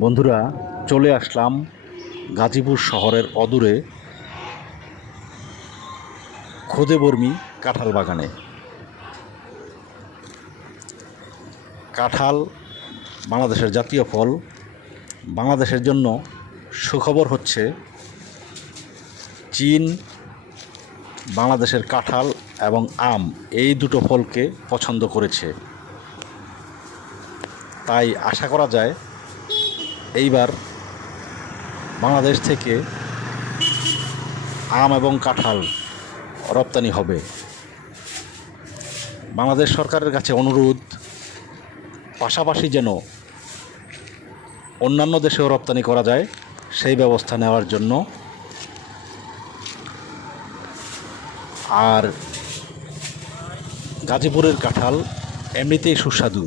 বন্ধুরা, চলে আসলাম গাজীপুর শহরের অদূরে খোদেবর্মী কাঁঠাল বাগানে। কাঁঠাল বাংলাদেশের জাতীয় ফল। বাংলাদেশের জন্য সুখবর হচ্ছে চীন বাংলাদেশের কাঁঠাল এবং আম এই দুটো ফলকে পছন্দ করেছে। তাই আশা করা যায় এইবার বাংলাদেশ থেকে আম এবং কাঁঠাল রপ্তানি হবে। বাংলাদেশ সরকারের কাছে অনুরোধ, পাশাপাশি যেন অন্যান্য দেশেও রপ্তানি করা যায় সেই ব্যবস্থা নেওয়ার জন্য। আর গাজীপুরের কাঁঠাল এমনিতেই সুস্বাদু।